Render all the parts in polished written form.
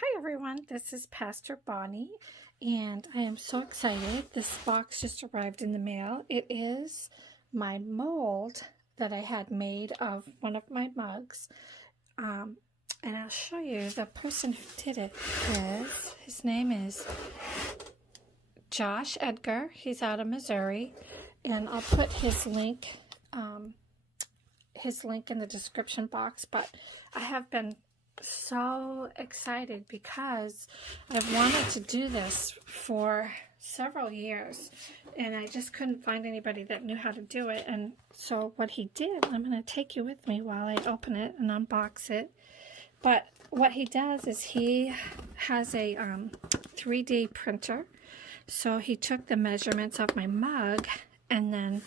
Hi everyone, this is Pastor Bonnie, and I am so excited. This box just arrived in the mail. It is my mold that I had made of one of my mugs, and I'll show you the person who did it is, his name is Josh Edgar. He's out of Missouri, and I'll put his link in the description box, but I have been so excited because I've wanted to do this for several years and I just couldn't find anybody that knew how to do it. And so what he did, I'm going to take you with me while I open it and unbox it. But what he does is he has a 3D printer. So he took the measurements of my mug and then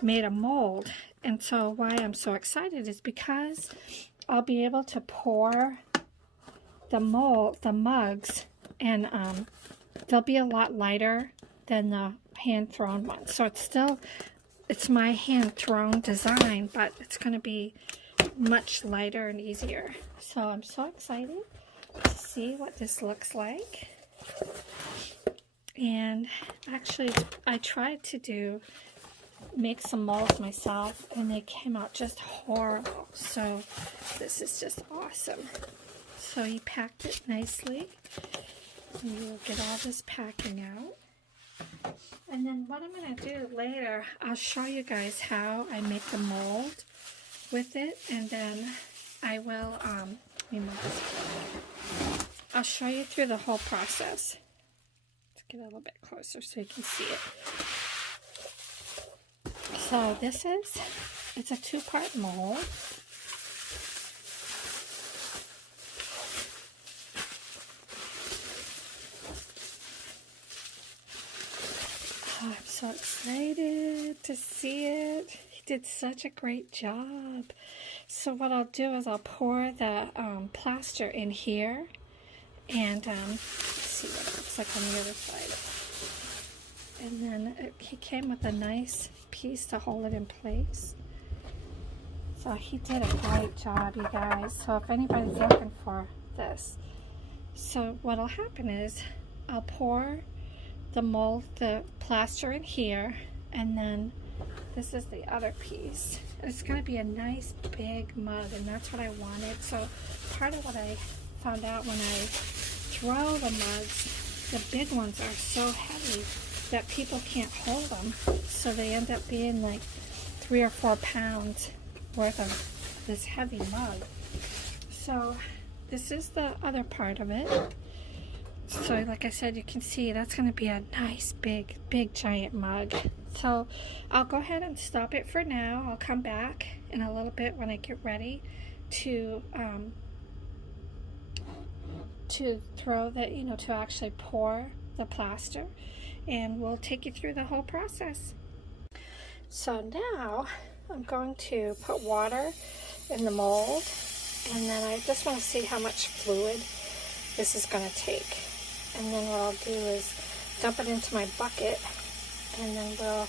made a mold. And so why I'm so excited is because I'll be able to pour the mugs, and they'll be a lot lighter than the hand-thrown ones. So it's my hand-thrown design, but it's going to be much lighter and easier. So I'm so excited to see what this looks like. And actually, I tried to make some molds myself and they came out just horrible, so this is just awesome. So he packed it nicely, and you'll get all this packing out. And then what I'm going to do later, I'll show you guys how I make the mold with it, and then I will I'll show you through the whole process. Let's get a little bit closer so you can see it. So it's a two-part mold. Oh, I'm so excited to see it. He did such a great job. So what I'll do is I'll pour the plaster in here and let's see what it looks like on the other side. And then he came with a nice piece to hold it in place. So he did a great job, you guys. So if anybody's looking for this, so what'll happen is I'll pour the plaster in here, and then this is the other piece. It's going to be a nice big mug, and that's what I wanted. So part of what I found out when I throw the mugs, the big ones are so heavy that people can't hold them, so they end up being like 3 or 4 pounds worth of this heavy mug. So this is the other part of it. So like I said, you can see that's going to be a nice big giant mug. So I'll go ahead and stop it for now. I'll come back in a little bit when I get ready to throw the, to actually pour the plaster, and we'll take you through the whole process. So now I'm going to put water in the mold, and then I just want to see how much fluid this is going to take. And then what I'll do is dump it into my bucket, and then we'll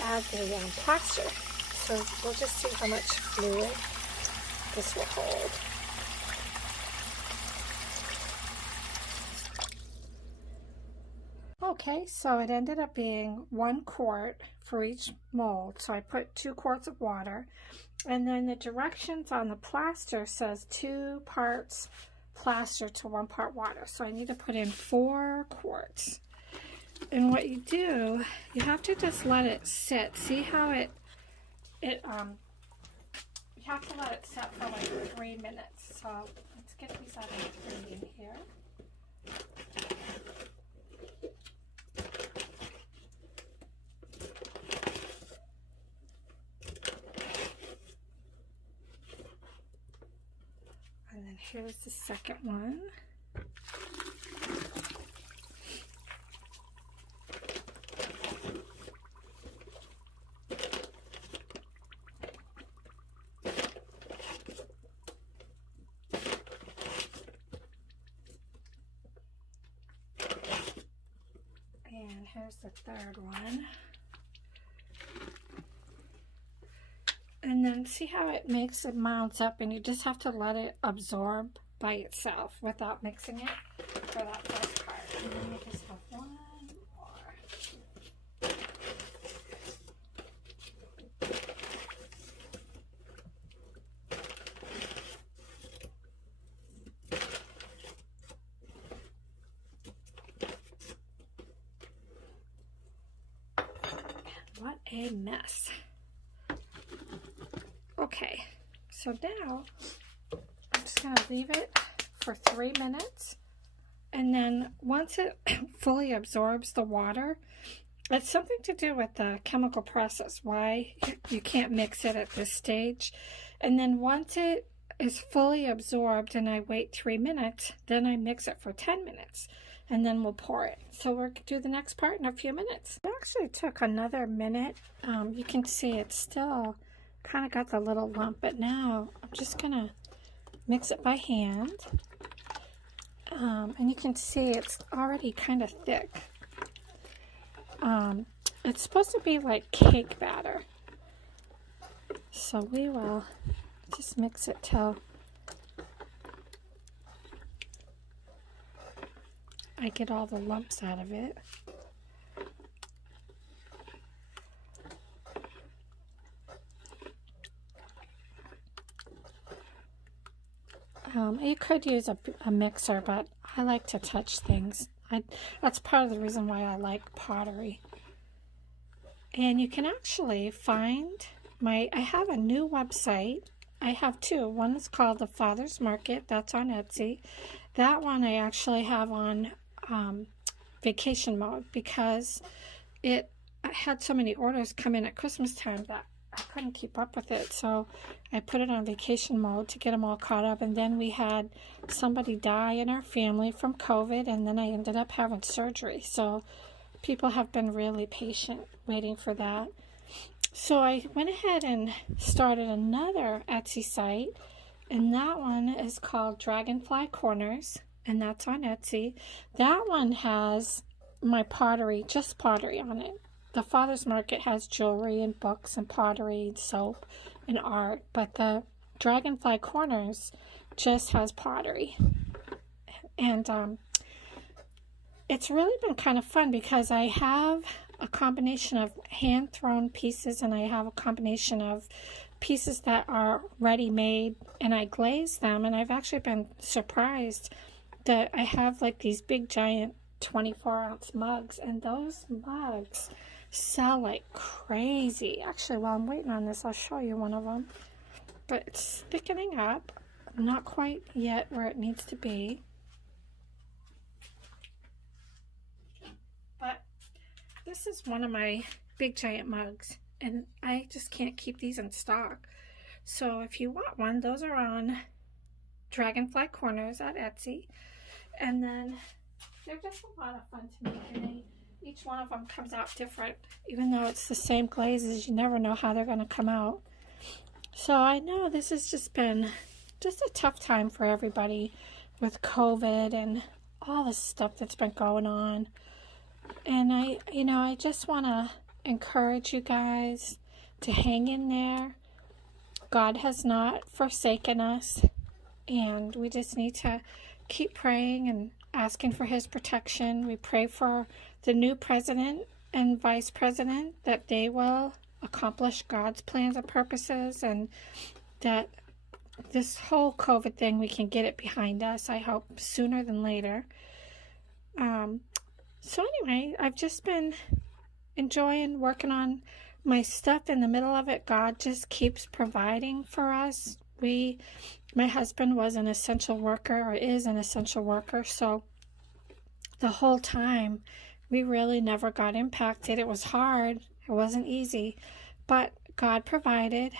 add the plaster. So we'll just see how much fluid this will hold. Okay, so it ended up being 1 quart for each mold. So I put 2 quarts of water, and then the directions on the plaster says 2 parts plaster to 1 part water. So I need to put in 4 quarts. And what you do, you have to just let it sit. See how you have to let it sit for like 3 minutes. So let's get these other 3 in here. And then here's the second one. And here's the third one. And then see how it mounts up, and you just have to let it absorb by itself without mixing it for that first part. And then we just have one more. What a mess. Okay, so now I'm just going to leave it for 3 minutes, and then once it fully absorbs the water, it's something to do with the chemical process, why you can't mix it at this stage. And then once it is fully absorbed and I wait 3 minutes, then I mix it for 10 minutes. And then we'll pour it. So we'll do the next part in a few minutes. It actually took another minute. You can see it's still kind of got the little lump, but now I'm just gonna mix it by hand. And you can see it's already kind of thick. It's supposed to be like cake batter. So we will just mix it till I get all the lumps out of it. You could use a mixer, but I like to touch things. That's part of the reason why I like pottery. And you can actually find I have a new website. I have two. One is called The Father's Market. That's on Etsy. That one I actually have on vacation mode because I had so many orders come in at Christmas time that I couldn't keep up with it. So I put it on vacation mode to get them all caught up. And then we had somebody die in our family from COVID, and then I ended up having surgery. So people have been really patient waiting for that. So I went ahead and started another Etsy site, and that one is called Dragonfly Corners, and that's on Etsy. That one has my pottery, just pottery on it. The Father's Market has jewelry and books and pottery and soap and art, but the Dragonfly Corners just has pottery. And it's really been kind of fun because I have a combination of hand-thrown pieces and I have a combination of pieces that are ready-made, and I glaze them, and I've actually been surprised that I have like these big giant 24-ounce mugs, and those mugs sell like crazy. Actually, while I'm waiting on this, I'll show you one of them. But it's thickening up, not quite yet where it needs to be. But this is one of my big giant mugs, and I just can't keep these in stock. So if you want one, those are on Dragonfly Corners at Etsy. And then they're just a lot of fun to make, and each one of them comes out different. Even though it's the same glazes, you never know how they're going to come out. So I know this has just been just a tough time for everybody with COVID and all this stuff that's been going on. And I just want to encourage you guys to hang in there. God has not forsaken us, and we just need to keep praying and asking for his protection. We pray for the new president and vice president, that they will accomplish God's plans and purposes, and that this whole COVID thing, we can get it behind us, I hope, sooner than later. So anyway, I've just been enjoying working on my stuff. In the middle of it, God just keeps providing for us. My husband was an essential worker, or is an essential worker, so the whole time we really never got impacted. It was hard, it wasn't easy, but God provided.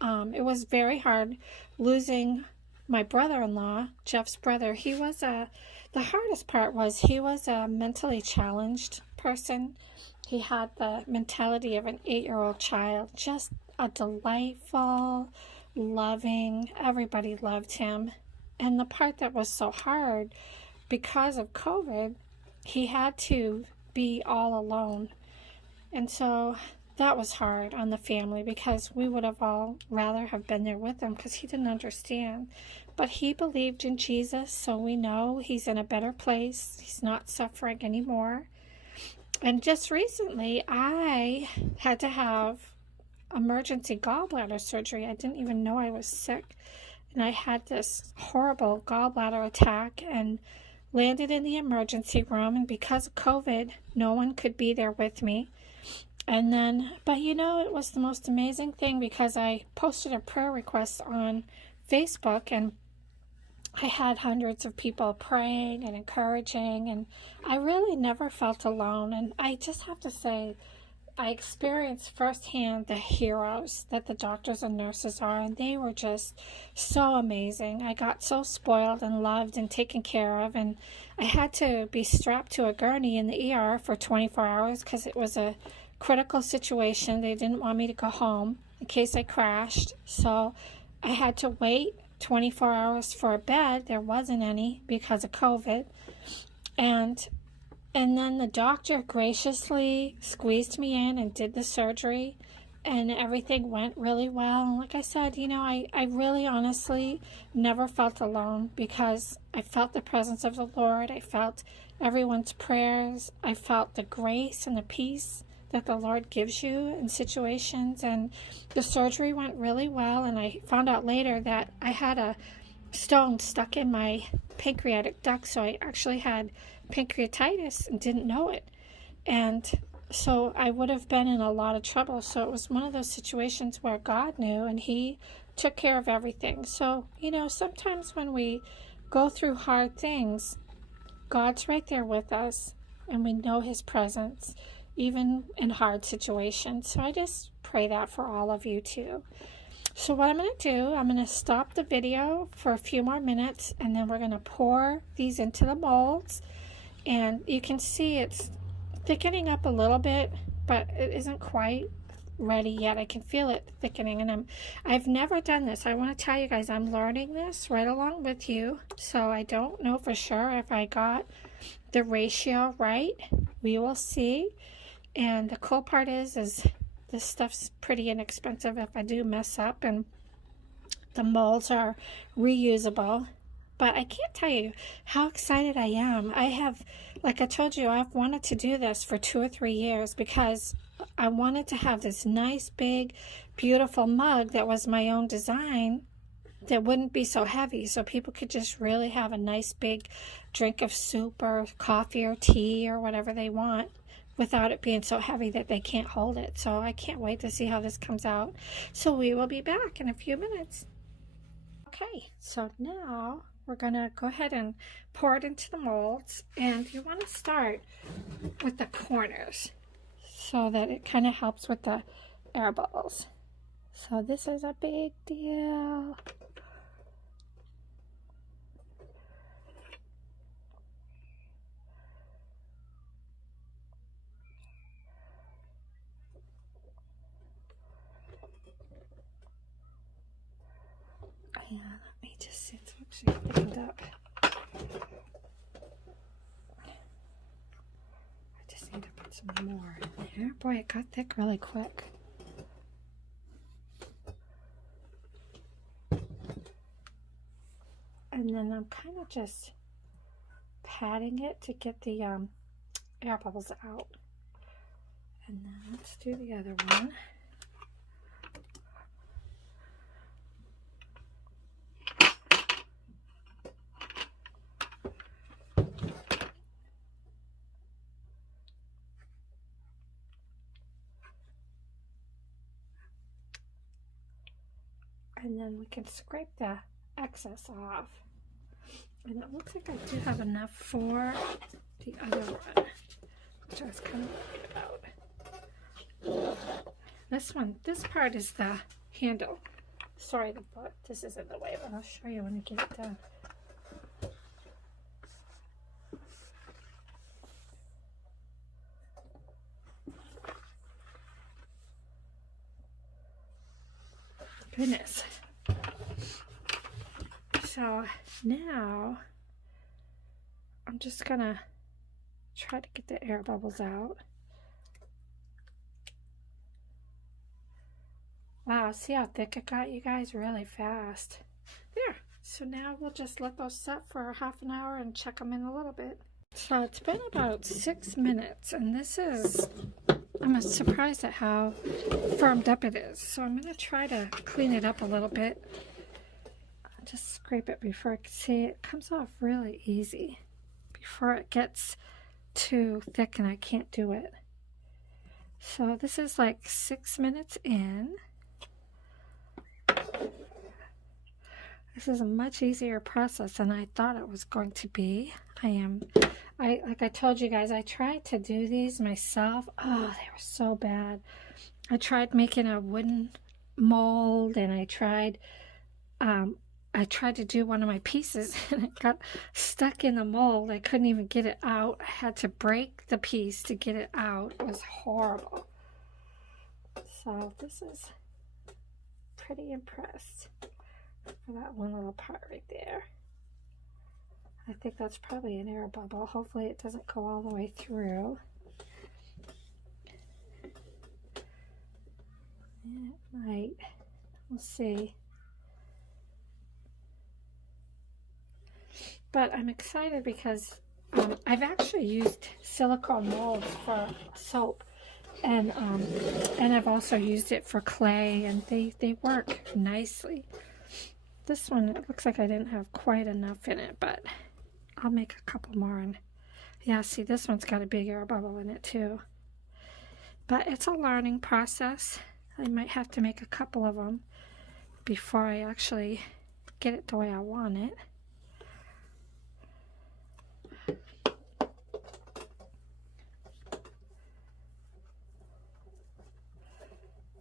It was very hard losing my brother-in-law, Jeff's brother. The hardest part was he was a mentally challenged person. He had the mentality of an 8-year-old child, just a delightful, loving, everybody loved him. And the part that was so hard, because of COVID, he had to be all alone. And so that was hard on the family because we would have all rather have been there with him because he didn't understand. But he believed in Jesus, so we know he's in a better place. He's not suffering anymore. And just recently, I had to have emergency gallbladder surgery. I didn't even know I was sick. And I had this horrible gallbladder attack and landed in the emergency room. And because of COVID, no one could be there with me. And then, but you know, it was the most amazing thing because I posted a prayer request on Facebook and I had hundreds of people praying and encouraging, and I really never felt alone. And I just have to say, I experienced firsthand the heroes that the doctors and nurses are, and they were just so amazing. I got so spoiled and loved and taken care of, and I had to be strapped to a gurney in the ER for 24 hours because it was a critical situation. They didn't want me to go home in case I crashed, so I had to wait 24 hours for a bed. There wasn't any because of COVID, and then the doctor graciously squeezed me in and did the surgery, and everything went really well. And like I said, you know, I really honestly never felt alone because I felt the presence of the Lord. I felt everyone's prayers. I felt the grace and the peace that the Lord gives you in situations. And the surgery went really well. And I found out later that I had a stone stuck in my pancreatic duct, so I actually had pancreatitis and didn't know it. And so I would have been in a lot of trouble. So it was one of those situations where God knew and he took care of everything. So, you know, sometimes when we go through hard things, God's right there with us and we know his presence, even in hard situations. So I just pray that for all of you too. So what I'm going to do, I'm going to stop the video for a few more minutes and then we're going to pour these into the molds. And you can see it's thickening up a little bit, but it isn't quite ready yet. I can feel it thickening, and I've never done this. I want to tell you guys, I'm learning this right along with you, so I don't know for sure if I got the ratio right. We will see. And the cool part is this stuff's pretty inexpensive if I do mess up, and the molds are reusable. But I can't tell you how excited I am. I have, like I told you, I've wanted to do this for 2 or 3 years because I wanted to have this nice, big, beautiful mug that was my own design that wouldn't be so heavy, so people could just really have a nice, big drink of soup or coffee or tea or whatever they want without it being so heavy that they can't hold it. So I can't wait to see how this comes out. So we will be back in a few minutes. Okay, so now we're going to go ahead and pour it into the molds, and you want to start with the corners so that it kind of helps with the air bubbles. So this is a big deal. Yeah, let me just see. It's actually thickened up. I just need to put some more in there. Boy, it got thick really quick. And then I'm kind of just patting it to get the air bubbles out. And then let's do the other one. And then we can scrape the excess off. And it looks like I do have enough for the other one, which I was kind of worried about. This one, this part is the handle. Sorry, this is in the way, but I'll show you when I get it done. Goodness. So now I'm just gonna try to get the air bubbles out. Wow, see how thick it got, you guys? Really fast. There. So now we'll just let those set for half an hour and check them in a little bit. So it's been about 6 minutes, and this is, I'm surprised at how firmed up it is. So I'm going to try to clean it up a little bit. I'll just scrape it before I can see it. It comes off really easy before it gets too thick and I can't do it. So this is like 6 minutes in. This is a much easier process than I thought it was going to be. Like I told you guys, I tried to do these myself. Oh, they were so bad. I tried making a wooden mold, and I tried to do one of my pieces, and it got stuck in the mold. I couldn't even get it out. I had to break the piece to get it out. It was horrible. So this is pretty impressed for that one little part right there. I think that's probably an air bubble. Hopefully it doesn't go all the way through. It might. We'll see. But I'm excited because I've actually used silicone molds for soap, and I've also used it for clay, and they work nicely. This one, it looks like I didn't have quite enough in it, but I'll make a couple more. And yeah, see, this one's got a big air bubble in it too. But it's a learning process. I might have to make a couple of them before I actually get it the way I want it.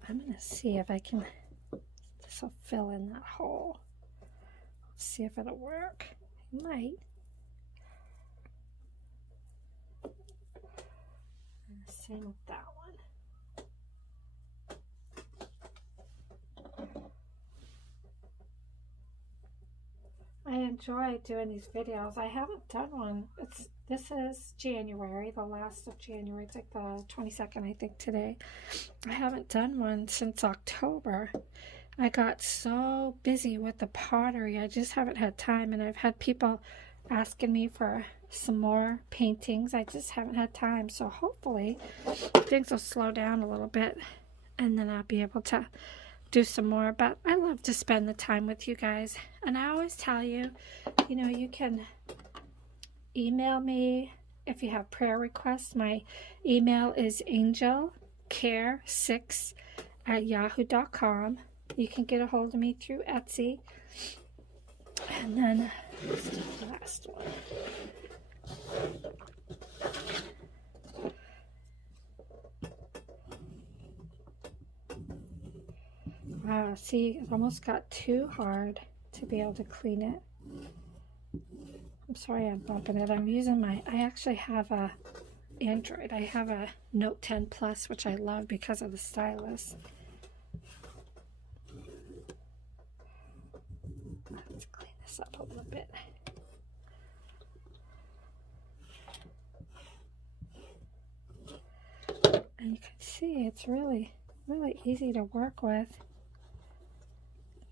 I'm going to see if I can, this will fill in that hole. Let's see if it'll work. It might. And the same with that one. I enjoy doing these videos. I haven't done one. This is January, the last of January. It's like the 22nd, I think, today. I haven't done one since October. I got so busy with the pottery. I just haven't had time, and I've had people asking me for some more paintings. I just haven't had time. So hopefully things will slow down a little bit, and then I'll be able to do some more. But I love to spend the time with you guys. And I always tell you, you know, you can email me if you have prayer requests. My email is angelcare6@yahoo.com. You can get a hold of me through Etsy. And then let's do the last one. Wow, see, it almost got too hard to be able to clean it. I'm sorry I'm bumping it. I'm using I actually have a Android. I have a Note 10 Plus, which I love because of the stylus. Let's clean this up a little bit. And you can see it's really easy to work with.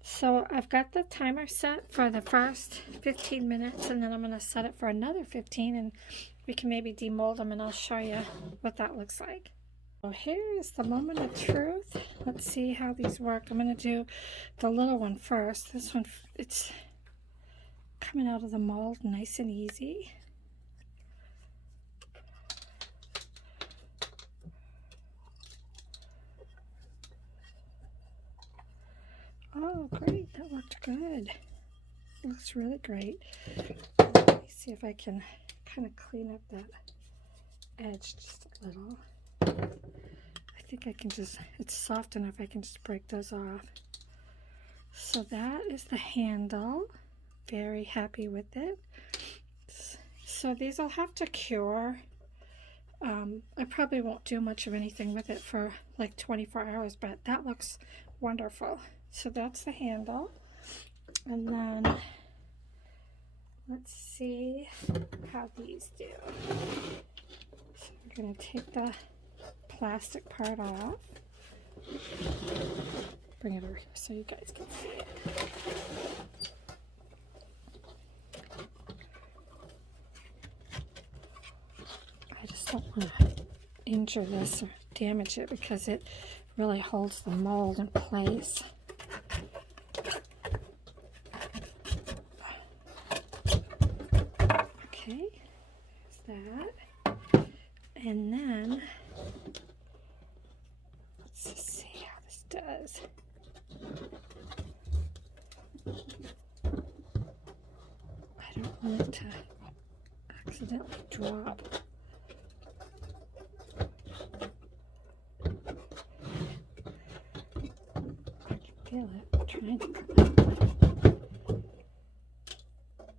So I've got the timer set for the first 15 minutes, and then I'm going to set it for another 15, and we can maybe demold them, and I'll show you what that looks like. So here is the moment of truth. Let's see how these work. I'm going to do the little one first. This one, it's coming out of the mold nice and easy. Oh, great. That worked good. It looks really great. Let me see if I can kind of clean up that edge just a little. I think I can just, it's soft enough, I can just break those off. So that is the handle. Very happy with it. So these will have to cure. I probably won't do much of anything with it for like 24 hours, but that looks wonderful. So that's the handle. And then let's see how these do. So I'm going to take the plastic part off. bring it over here so you guys can see it. I just don't want to injure this or damage it because it really holds the mold in place. Okay, there's that. And then, let's just see how this does. I don't want it to accidentally drop. I can feel it. I'm trying to come out.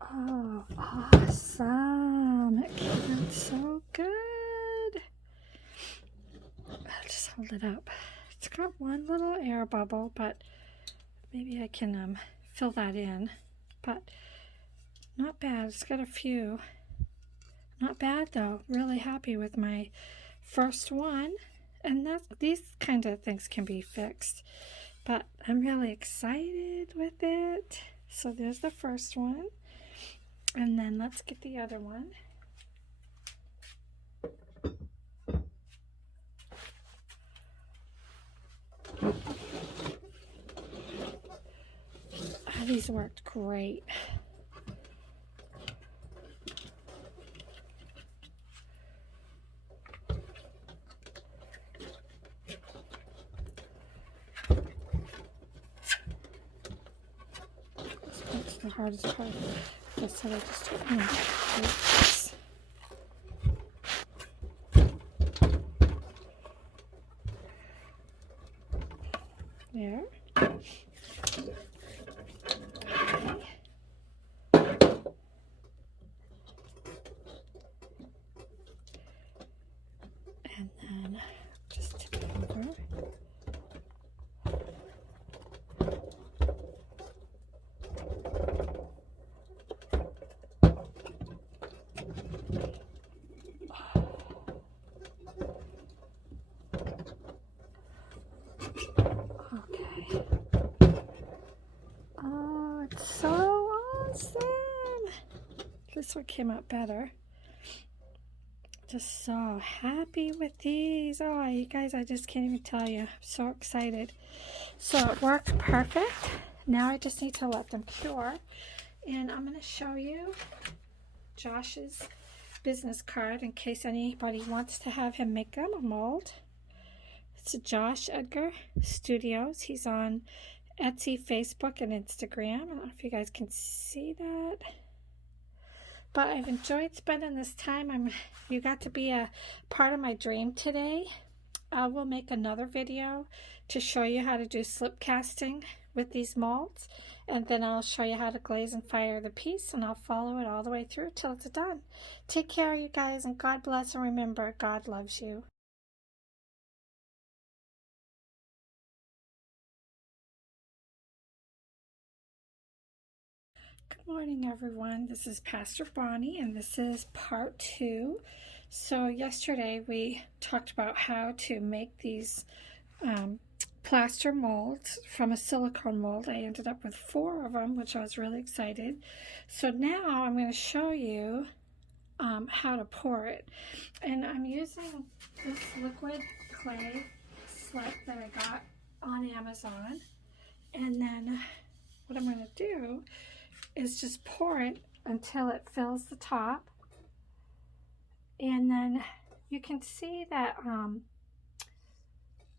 Oh, awesome. It came out so good. I'll just hold it up. It's got one little air bubble, but maybe I can fill that in. But not bad. It's got a few. Not bad though. Really happy with my first one. And these kind of things can be fixed. But I'm really excited with it. So there's the first one. And then let's get the other one. These worked great. That's the hardest part. I said I just took this. There. And then just tip it over. Okay. Oh, it's so awesome. This one came out better. Just so happy with these. Oh, you guys, I just can't even tell you. I'm so excited. So it worked perfect. Now I just need to let them cure. And I'm going to show you Josh's business card in case anybody wants to have him make them a mold. It's Josh Edgar Studios. He's on Etsy, Facebook, and Instagram. I don't know if you guys can see that. But I've enjoyed spending this time. You got to be a part of my dream today. I will make another video to show you how to do slip casting with these molds. And then I'll show you how to glaze and fire the piece. And I'll follow it all the way through till it's done. Take care, you guys, and God bless. And remember, God loves you. Good morning, everyone. This is Pastor Bonnie, and this is part 2. So yesterday we talked about how to make these plaster molds from a silicone mold. I ended up with 4 of them, which I was really excited. So now I'm going to show you how to pour it. And I'm using this liquid clay slip that I got on Amazon. And then what I'm going to do is just pour it until it fills the top. And then you can see that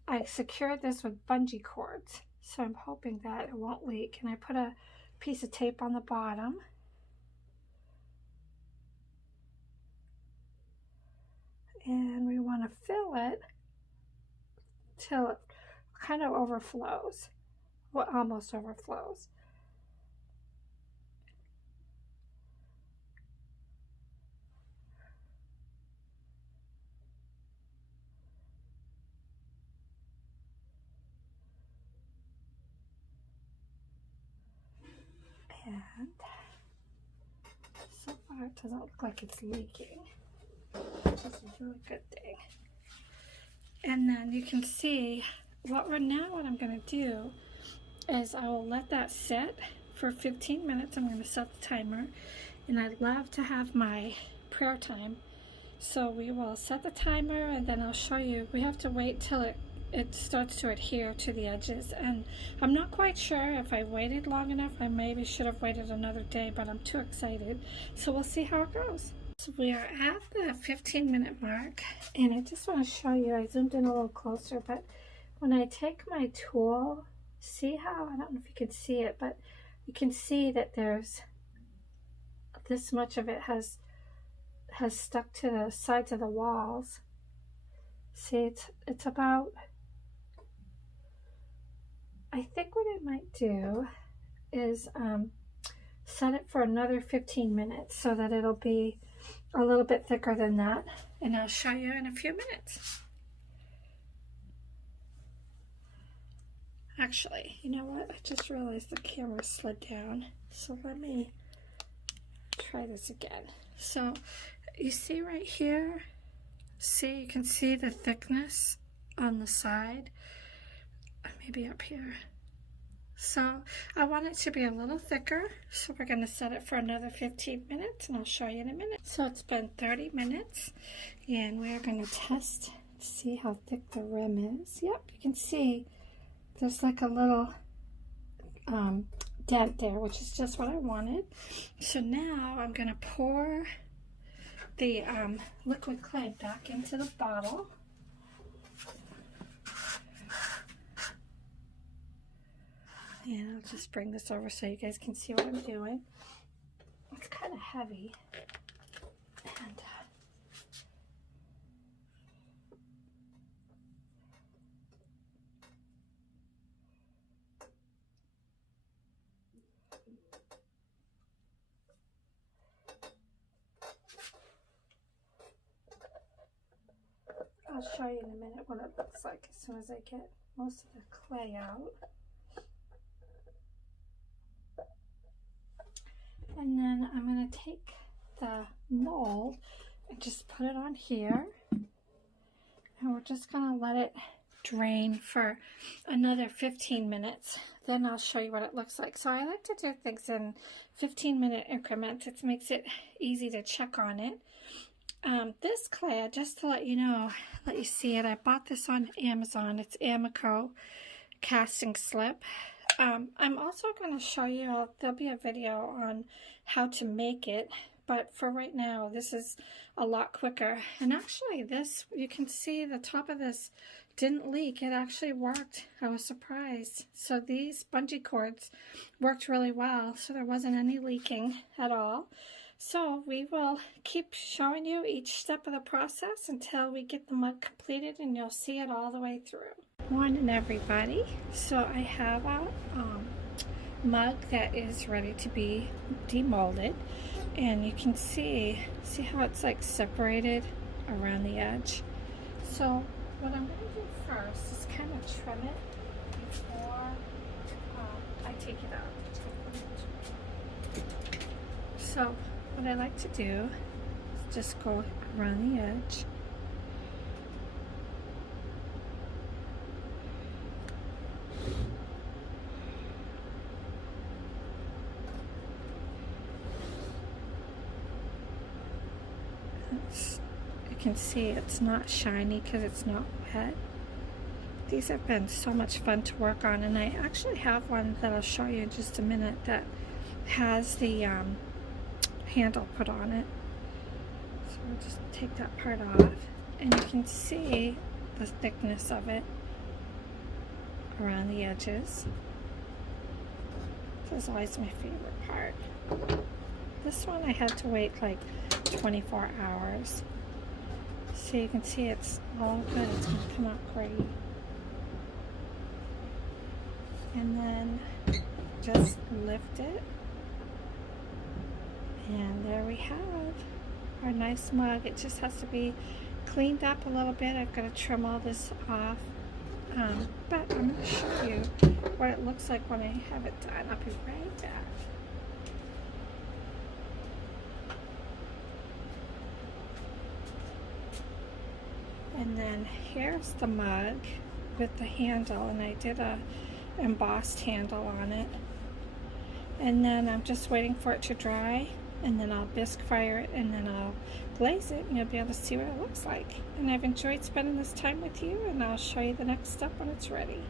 I secured this with bungee cords, so I'm hoping that it won't leak. And I put a piece of tape on the bottom. And we want to fill it till it kind of overflows, well, almost overflows. And so far it doesn't look like it's leaking, which is a really good thing. And then you can see what I'm going to do is I will let that sit for 15 minutes. I'm going to set the timer, and I love to have my prayer time. So we will set the timer, and then I'll show you. We have to wait till it starts to adhere to the edges, and I'm not quite sure if I waited long enough. I maybe should have waited another day, but I'm too excited. So we'll see how it goes. So we are at the 15-minute mark, and I just want to show you, I zoomed in a little closer, but when I take my tool, see how, I don't know if you can see it, but you can see that there's this much of it has stuck to the sides of the walls. See, it's about, I think what I might do is set it for another 15 minutes so that it'll be a little bit thicker than that, and I'll show you in a few minutes. Actually, you know what? I just realized the camera slid down, so let me try this again. So you see right here, see, you can see the thickness on the side, maybe up here. So I want it to be a little thicker, so we're going to set it for another 15 minutes, and I'll show you in a minute. So it's been 30 minutes, and we're going to test to see how thick the rim is. Yep, you can see there's like a little dent there, which is just what I wanted. So now I'm going to pour the liquid clay back into the bottle. And I'll just bring this over so you guys can see what I'm doing. It's kind of heavy. And I'll show you in a minute what it looks like as soon as I get most of the clay out. And then I'm going to take the mold and just put it on here. And we're just going to let it drain for another 15 minutes. Then I'll show you what it looks like. So I like to do things in 15-minute increments. It makes it easy to check on it. This clay, just to let you know, let you see it, I bought this on Amazon. It's Amico casting slip. I'm also going to show you, there'll be a video on how to make it, but for right now, this is a lot quicker. And actually this, you can see the top of this didn't leak. It actually worked. I was surprised. So these bungee cords worked really well, so there wasn't any leaking at all. So we will keep showing you each step of the process until we get the mug completed, and you'll see it all the way through. Morning, everybody. So I have a mug that is ready to be demolded, and you can see how it's like separated around the edge. So what I'm going to do first is kind of trim it before I take it out. So what I like to do is just go around the edge. You can see it's not shiny because it's not wet. These have been so much fun to work on, and I actually have one that I'll show you in just a minute that has the handle put on it. So we'll just take that part off, and you can see the thickness of it around the edges. This is always my favorite part. This one I had to wait like 24 hours. So you can see it's all good. It's going to come out great. And then just lift it. And there we have our nice mug. It just has to be cleaned up a little bit. I've got to trim all this off. But I'm going to show you what it looks like when I have it done. I'll be right back. And then here's the mug with the handle, and I did a embossed handle on it. And then I'm just waiting for it to dry, and then I'll bisque fire it, and then I'll glaze it, and you'll be able to see what it looks like. And I've enjoyed spending this time with you, and I'll show you the next step when it's ready.